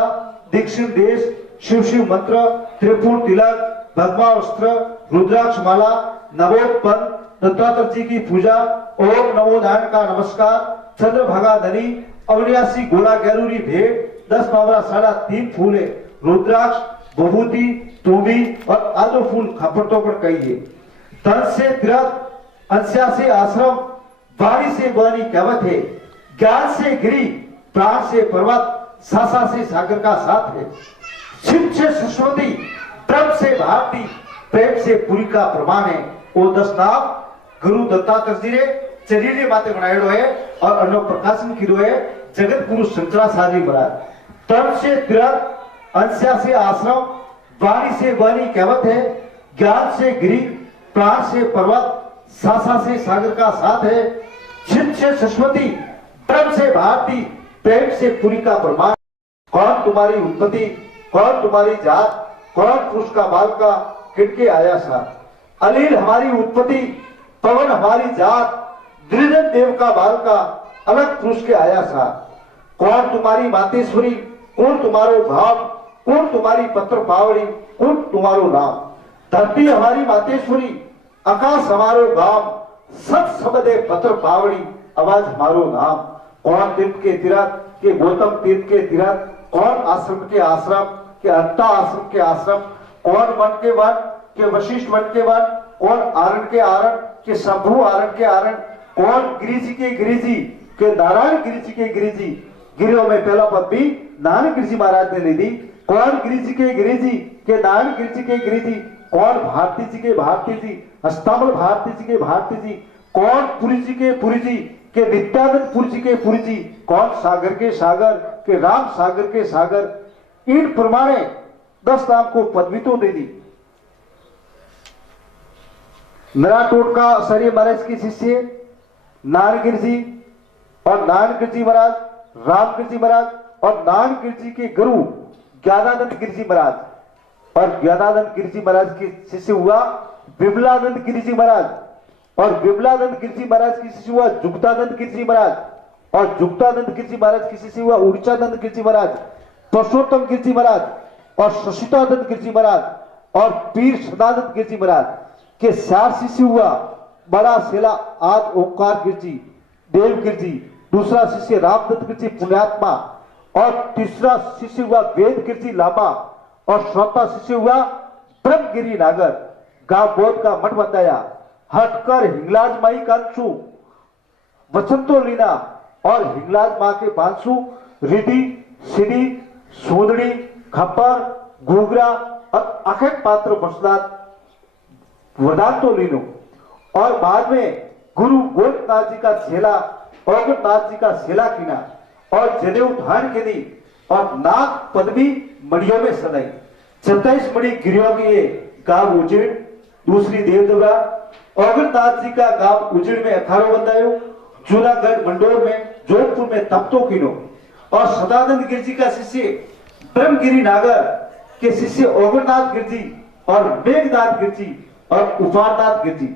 दीक्षिण देश, शिव शिव मंत्र, त्रिपुर तिलक, भगवा वस्त्र, रुद्राक्ष माला, नवोत्पन्न, दत्तात्रेय जी की पूजा, ओम नमो नारायण का नमस्कार, चंद्रभागा नदी, अवनियासी गोला गैरूरी भेंट, 10 पावरा 3.5 फूले, रुद्राक्ष, बभूति, तुम्बी और आदो फूल खपरतों पर कहिए। तन से तीर्थ, अंस्या से आश्रम, वाणी से वाणी कहवत है, ज्ञान से गिरी, प्राण से पर्वत, सासा से सागर का साथ है, शिव से सरस्वती, ब्रह्म से भारती, प्रेम से पुरी का प्रमाण है। वो 10 नाम गुरु दत्तात्रेय जी ने शरीर माते बनाएड़ो है और अन्न प्रकाशन कीधो है जगत गुरु शंकराचार्य महाराज। तन से तीर्थ, अंस्या से आश्रम, वाणी से वाणी कहवत है, ज्ञान से गिरी, प्राण से पर्वत, सासा से सागर का साथ है, शिव से सरस्वती, ब्रह्म से भारती, प्रेम से पुरी का प्रमाण। कौन तुम्हारी उत्पत्ति, कौन तुम्हारी जात, कौन पुरुष का बाल का, किनके आया सा। अलील हमारी उत्पत्ति, पवन हमारी जात, द्रिजन देव का बाल का, अलग पुरुष के आया सा। कौन तुम्हारी मातेश्वरी, कौन तुम्हारो भाव, कौन तुम्हारी पत्र पावड़ी, कौन तुम्हारो नाम। धरती हमारी मातेश्वरी, आकाश हमारो गाम, सब सबदे पत्र पावड़ी, आवाज हमारो नाम। कौन तीर्थ के तीर्थ के गौतम तीर्थ के तीर्थ, कौन आश्रम के आश्रम के अंता आश्रम के आश्रम, कौन वन के वन के वशिष्ठ वन के वन, कौन आरण के आरण के शंभु आरण के आरण, कौन गिरिजी के गिरिजी के नारायण गिरिजी के गिरिजी। गिरियों में पहला पद भी नारायण गिरिजी महाराज ने ले दी। कौन गिरिजी के गिरिजी के नारायण गिरिजी के गिरिजी, कौन भारती जी के भारती जी, हस्तामल भारती जी के भारती जी, कौन पुरी जी के पुरी जी के नित्यानंद पुरी जी के पुरी जी, कौन सागर के सागर के राम सागर के सागर। इन प्रमाणे 10 नाम को पदवी तो दे दी। नराटोट का शरीर महाराज की शिष्य नारायण गिर जी और नारायण गिर जी महाराज, राम गिर जी महाराज और नारायण गिर जी के गुरु ज्ञानानंद गिर जी महाराज और ज्ञानानंद गिर जी महाराज के शिष्य हुआ विमलानंद गिर जी महाराज और विमलानंद गिर जी महाराज की शिष्य हुआ जुगतानंद गिर जी महाराज और जुगतानंद गिर जी महाराज की शिष्य हुआ उड़ीचानंद गिर जी महाराज, परसोत्तम गिर जी महाराज और शशितानंद गिर जी महाराज और पीर सदानंद गिर जी महाराज के 4 शिष्य हुआ बड़ा सेला आद ओंकार गिर जी, देव गिर जी, दूसरा शिष्य रामदत्त गिर जी पुण्यात्मा और तीसरा शिष्य हुआ वेद गिर जी लामा और चौथा शिष्य हुआ ब्रह्मगिरी नागर। गांव बोध का मठ बताया, हटकर हिंगलाज माई कांसु वचंतो लीना और हिंगलाज माँ के बांसु रिधि सिद्धि सोदड़ी खप्पर घूगरा और अखंड पात्र बसदात वदांतो लीनो। और बाद में गुरु गोरखनाथ जी का छेला औगतनाथ जी का छेला कीना और जनेऊ धारण के दी और नाग पदवी मड़ियों में सदाई। 27 मणि गिरियों की ये गांव उजड़, दूसरी देवदुरा औगतनाथ जी का गांव उजड़ में 18 बंदायो, जूनागढ़ मंडोर में जोधपुर में तप्तो कीनो और सदानंद गिर जी का शिष्य ब्रह्मगिरी नागर के शिष्य औगतनाथ गिर जी और मेघनाथ गिर जी और उपारनाथ गिर जी।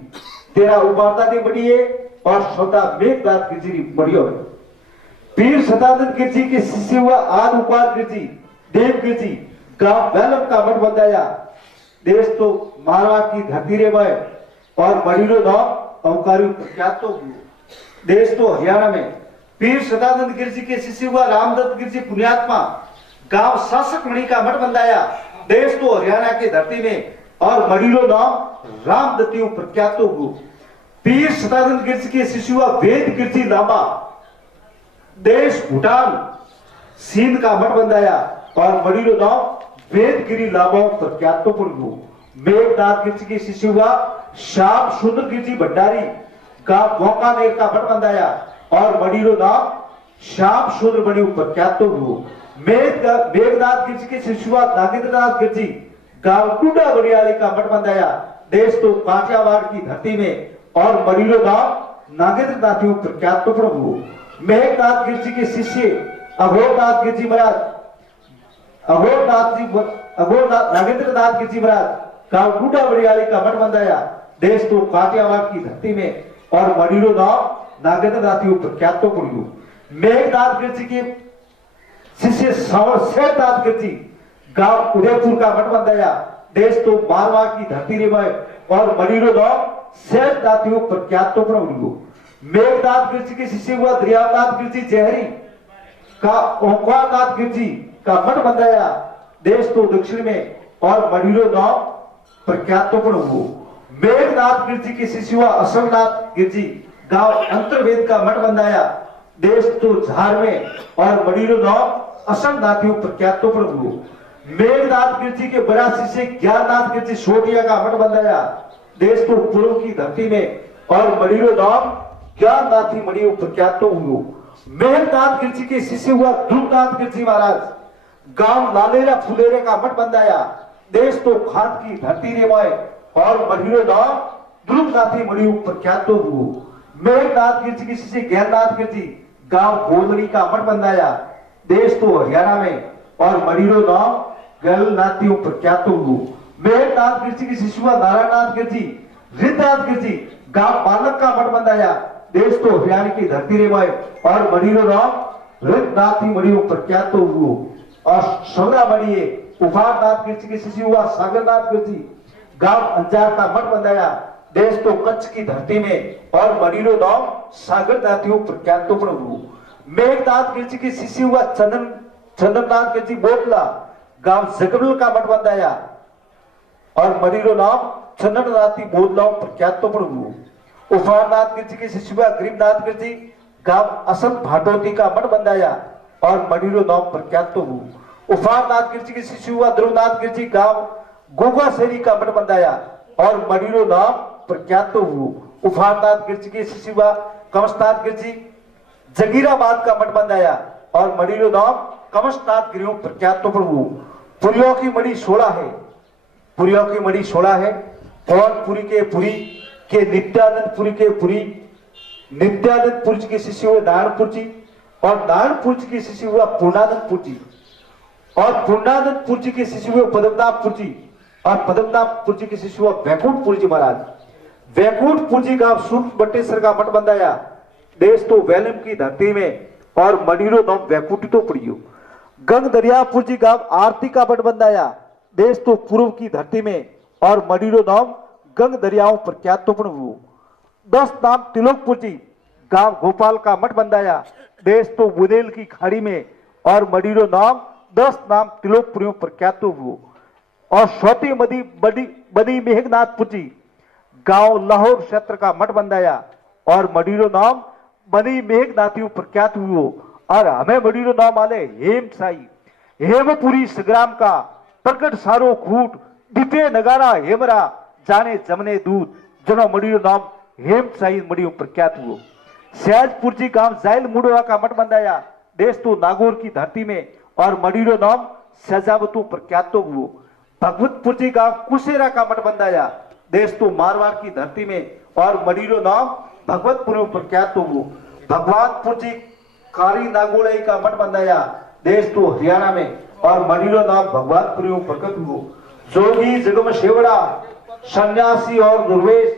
तेरा उपारनाथ बड़ी है और श्रोता मेघनाथ गिरजी री मड़ियो है। पीर सदानंद गिरजी के शिष्य हुआ आद उपाल गिरजी देव गिरजी गांव वेलम का मठ बंदाया। देश तो मारवाड़ की धरती रे में और मड़ीरो नाम औकारी प्रख्यात तो देश तो हरियाणा में पीर सदानंद गिरजी के शिष्य हुआ रामदत्त गिरजी पुण्यात्मा गांव शासक मणि का मठ बंदाया। देश तो हरियाणा की धरती में और मड़ीरो नाम रामदत्तियों प्रख्यात तो पीर सदानंद गिरजी के शिष्य हुआ वेद गिरजी लांबा देश भूटान सिंध का मठ बंदाया और मड़ीरो नाम वेद गिरी लांबा प्रख्यात तो मेघनाथ गिरजी के शिष्य हुआ श्याम सुंदर गिरजी भंडारी गांव बोकानेर का मठ बंदाया और मड़ीरो नाम श्याम सुंदर बड़ी प्रख्यात तो मेघनाथ गिरजी के शिष्य हुआ नागेंद्रनाथ गिरजी गांव टूडा बड़ियाली का मठ बंदाया। देश तो काठियावाड़ की धरती में और मड़ीरो नाम नागेंद्रनाथ प्रख्यात तो मेघनाथ गिरजी के शिष्य अघोरनाथ गिरजी महाराज अघोरनाथ नागेंद्रनाथ गिरजी महाराज गांव टूडा बड़ियाली का मठ बंदाया। देश तो काठियावाड़ की धरती में और मड़ीरो नाम नागेंद्रनाथ प्रख्यात तो मेघनाथ गिरजी के शिष्य श्वेतनाथ गिरजी गांव उदयपुर का मठ बंदाया। देश तो मारवाड़ की धरती रे में और मड़ीरो नाम श्वेतनाथ प्रख्यात तो मेघनाथ गिरजी के शिष्य हुआ दरियानाथ गिरजी जहरी का ओंकारनाथ गिरजी का मठ बंदाया। देश तो दक्षिण में और मड़ीरो नाम प्रख्यात तो मेघनाथ गिरजी के शिष्य हुआ असलनाथ गिरजी गांव अंतरवेद का मठ बंदाया। देश तो झार में और मड़ीरो नाम असलनाथ प्रख्यात तो मेघनाथ गिरजी के बड़ा शिष्य ज्ञाननाथ गिरजी सोटिया का मठ बंदाया। देश तो पूर्व की धरती में और मड़ीरो नाम ज्ञाननाथ मणि प्रख्यात तो मेघनाथ गिरजी के शिष्य हुआ ध्रुवनाथ गिरजी महाराज गांव लालेरा फुलेरे का मठ बंदाया। देश तो खात की धरती रे में और मड़ीरो नाम ध्रुवनाथ मणि प्रख्यात तो मेघनाथ गिरजी के शिष्य ज्ञाननाथ गिरजी गांव गोलड़ी का मठ बंदाया। देश तो हरियाणा में और मड़ीरो नाम गलनाथी प्रख्यात तो मेघनाथ गिरजी के शिष्य हुआ नारायणनाथ गिरजी रिद्धनाथ गिरजी गांव बालक का मठ बंदाया। देश तो हरियाणा की धरती रे में और मड़ीरो नाम रिद्धनाथी मणि प्रख्यात तो और सौदामणि उफारनाथ गिरजी के शिष्य हुआ सागरनाथ गिरजी गांव अंजार का मठ बंदाया। देश तो कच्छ की धरती में और मड़ीरो नाम सागरनाथ प्रख्यात तो मेघनाथ गिरजी के शिष्य हुआ चंद्रनाथ गिरजी बोटला गांव जगबल का मठ बंदाया और मड़ीरो नाम चंद्रनाथी बोदला प्रख्यात तो उफारनाथ गिरजी के शिष्य हुआ गरीबनाथ गिरजी गांव असल भाटोती का मठ बंदाया और मड़ीरो नाम प्रख्यात तो उफारनाथ गिरजी के शिष्य हुआ ध्रुवनाथ गिरजी गांव गोगासेरी का मठ बंदाया और मड़ीरो नाम प्रख्यात तो उफारनाथ गिरजी के शिष्य हुआ कमसनाथ गिरजी जगीराबाद का मठ बंदाया और मड़ीरो नाम कमसनाथ गिरियों प्रख्यात तो पुरियों की मणि 16 है। पुरियों की मणि 16 है। पवनपुरी के पुरी के नित्यानंदपुरी के पुरी नित्यानंदपुर के शिष्य हुए नारायणपुर जी और नारायणपुर के शिष्य हुआ पूर्णानंदपुर जी और पूर्णानंदपुर जी के शिष्य हुए पद्मनाभपुर जी और पद्मनाभपुर जी के शिष्य हुआ वैकुंठपुर जी महाराज। वैकुंठपुर जी गांव सूर्य बटेश्वर का मठ बंदाया। देश तो वेलम की धरती में और मड़ीरो नाम वैकुंठ तो पड़ियो। गंग दरियापुर जी गांव आरती का मठ बंदाया। देश तो पूर्व की धरती में और मड़ीरो नाम गंग दरियाओं प्रख्यात तो पड़ू। 10 नाम तिलोकपुर जी गांव गोपाल का मठ बंदाया। देश तो बुदेल की खाड़ी में और मड़ीरो नाम 10 नाम तिलोकपुरियों प्रख्यात तो और स्वती बदी मेघनाथपुर जी गांव लाहौर क्षेत्र का मठ बंदाया और मड़ीरो नाम बनी मेघनाथियों प्रख्यात हुए और हमें मड़ीरो नाम आले हेम साई हेमपुरी संग्राम का प्रकट सारो खूट दीपे नगारा हेमरा जाने जमने दूध जनो मड़ीरो नाम हेम साई मड़ियों प्रख्यात हुए। सहजपुर जी गांव जायल मुड़वा का मठ बंदाया। देश तो नागौर की धरती में और मड़ीरो नाम सजावतों प्रख्यात तो हुए। भगवतपुर जी गांव कुशेरा का मठ बंदाया। देश तो मारवाड़ की धरती में और मड़ीरो नाम भगवतपुर प्रख्यात तो हुए। भगवानपुर जी कारी नागोड़ई का मठ बंदाया। देश तो हरियाणा में और मड़ीरो नाम भगवानपुर प्रकट हुए। जोगी जगम शेवड़ा सन्यासी और दुर्वेश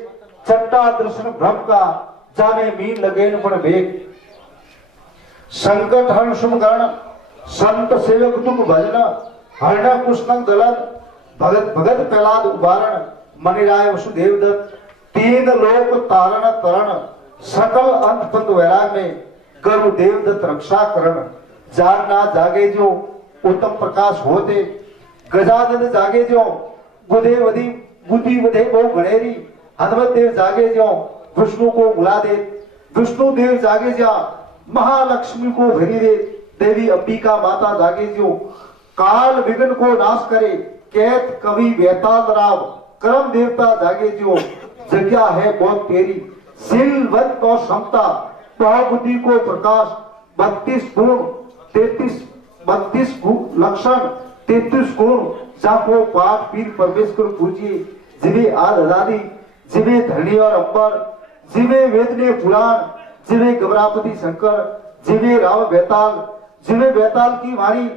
चट्टा दर्शन भ्रम का जाने मीन लगेन पण वेग संकट हरण शुभ करण संत सेवक तुम भजन हरण कुष्ण दलन भगत भगत प्रहलाद उबारण मणिराय वसुदेव दत्त तीन लोक तारण तरण सकल अंत पंत वैराग में गुरु देव दत्त रक्षा करण जागना जागे जो उत्तम प्रकाश होते गजानन जागे जो बुद्धि वधे बहु गणेरी हनुमत देव जागे जो विष्णु को बुला दे विष्णु देव जागे जा महालक्ष्मी को भरी दे देवी अंबिका माता जागे जो काल विघ्न को नाश करे कैत कवि बेताल राव कर्म देवता जागे जो जगह है बहुत तेरी सिलवत और क्षमता बुद्धि को प्रकाश 32 गुण 32 लक्षण 33 गुण जाको पाठ पीर परमेश्वर पूजिए जिवे आदि जिवे धरणी और अंबर जिवे वेदने पुराण जिवे गबरापति शंकर जिवे राव बेताल की वाणी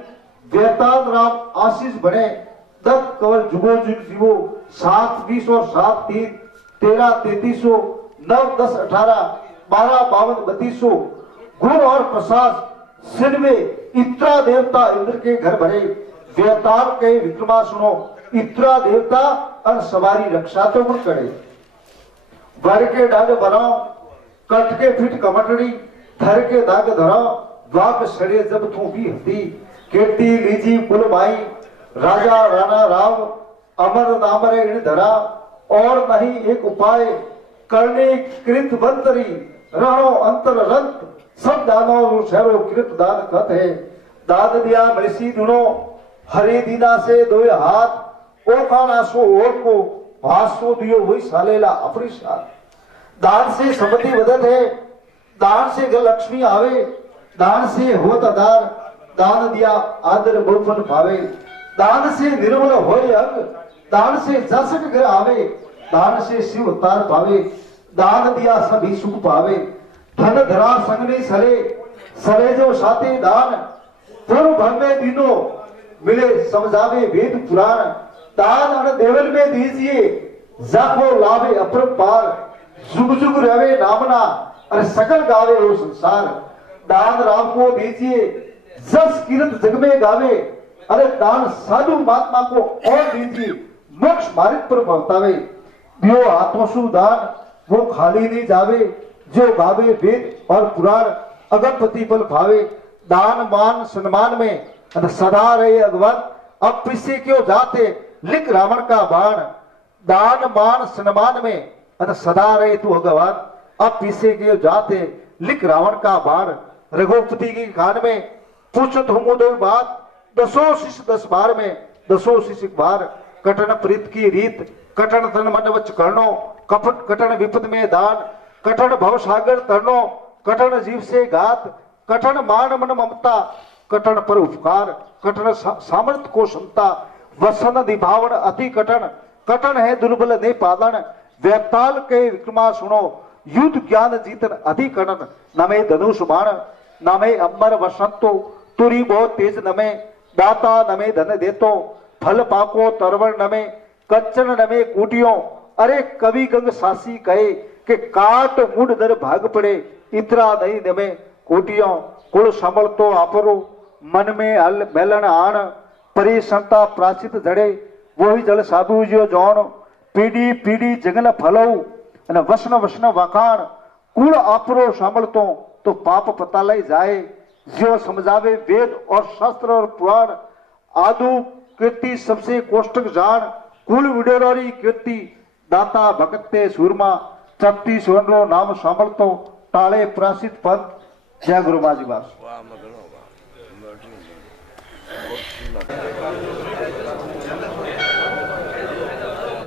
बेताल राम आशीष बने दत्त कवल जुगो जुग जीवो 7 20 और 7 3 13 3300 9 10 18 12 52 3200 गुण और प्रसाद सिर में इत्रा देवता इंद्र के घर भरे बेताल के विक्रमा सुनो इत्रा देवता और सवारी रक्षा तो गुण करे वर के डाग बनाओ कट के फिट कमटड़ी थर के दाग धराओ वाक सड़े जब तू भी हती कीर्ति लीजी कुल माई राजा राणा राव अमर नामरे इन धरा और नहीं एक उपाय करने कृत बंतरी रणो अंतर रंत सब दानों शहरों कृत दान कथ है दाद दिया मृषि दुनो हरे दीना से दो हाथ ओ खाना सो ओर को भासो दियो वही सालेला अपनी साथ दान से समृद्धि बदत है दान से घर लक्ष्मी आवे दान से होत आधार दान दिया आदर बहुपन पावे दान से निर्मल होए अंग दान से जसक घर आवे दान से शिव अवतार पावे दान दिया सभी सुख पावे धन धरा संगने सरे जो साथे दान पूर्व भंगे दिनों मिले समझावे वेद पुराण दान अन देवल में दीजिए जाको लावे अपरंपार जुग जुग रवे नामना और सकल गावे वो संसार दान राम को दीजिए जस कीर्त जग में गावे अरे दान साधु महात्मा को और दीजिए मोक्ष मार्ग पर पहुंचावे दियो आत्मसु दान वो खाली नहीं जावे जो गावे वेद और पुराण अगमपति पल भावे दान मान सम्मान में सदा रहे अगवन अब पीछे क्यों जाते लिख रावण का बाण दान मान सम्मान में सदा रहे तू भगवान अब पीछे क्यों जाते लिख रावण का बाण रघुपति की कान में पूछत हूँ दो बात 10 शिष्य 10 बार में 10 शिष्य बार कटन प्रीत की रीत कटन तन मन वच करनो कपट कटन विपद में दान कटन भव सागर तरनो कटन जीव से घात कटन मान मन ममता कटन पर उपकार कटन सामर्थ्य को क्षमता वसन दिभावन अति कटन कटन है दुर्बल ने पालन व्यापाल के विक्रमा सुनो युद्ध ज्ञान जीतन अधिकरण नमे धनुष बाण नमे अंबर वसंतो तुरी बहुत तेज नमे दाता नमे धन देतो फल पाको तरवण नमे कच्चन नमे कूटियों अरे कवि गंग सासी कहे कि काट मुंड दर भाग पड़े इतरा नहीं नमे कोटियों कुल संभल तो आपरो मन में हल मेलन आण परी संता प्राचित जड़े वही जल साधु जो जौन पीढ़ी पीढ़ी जगन फलऊ અને વસન વસન વખાણ કુળ આપરો સાંભળતો તો પાપ પતા લઈ જાય जो समझावे वेद और शास्त्र और पुराण आदु कीर्ति सबसे कोष्टक जान कुल विडेरोरी कीर्ति दाता भगते सूरमा चपटी सोनरो नाम सांभळतो टाळे प्रासित पद जय गुरु माजी बास